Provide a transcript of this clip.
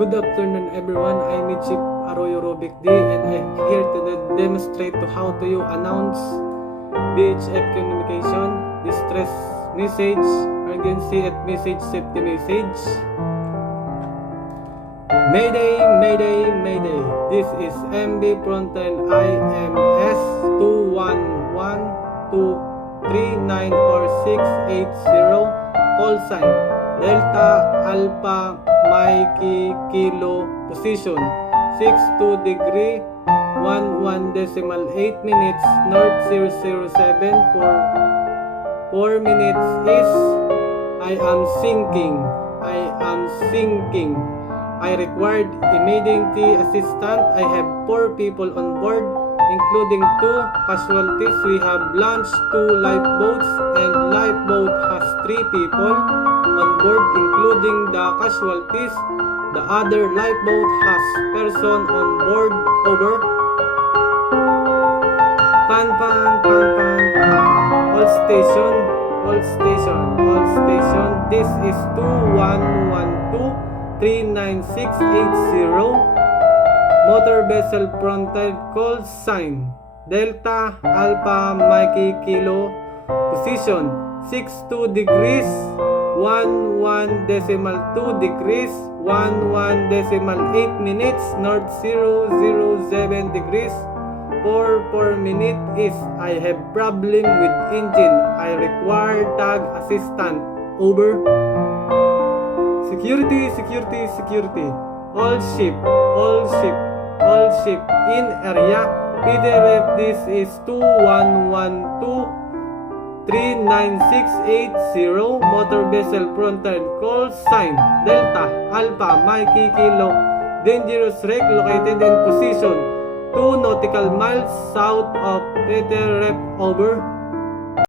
Good afternoon everyone, I'm Chief Arroyo Robic D and I'm here to demonstrate to how to you announce VHF communication, distress message, urgency at message safety message. Mayday, Mayday, Mayday. This is MB Frontline IMS 211-239 or 680. Call sign Delta Alpha Mikey Kilo position 62 degree 11 decimal 8 minutes north 007 for 4 minutes is I am sinking. I required immediate assistance. I have 4 people on board, including 2 casualties. We have launched 2 lifeboats and lifeboat has 3 people on board, including the casualties. The other lifeboat has person on board. Over. Pan. All station. This is 2112-39680. Motor vessel frontal call sign Delta Alpha Mikey Kilo position 62 degrees 11 decimal 2 degrees 11 decimal 8 minutes north 007 degrees 4 minute is I have problem with engine. I require tag assistant. Over. Security. All ship in area. PDRF, this is 2112-39680. Motor vessel frontal call sign Delta Alpha Mikey Kilo. Dangerous wreck located in position 2 nautical miles south of PDRF. Over.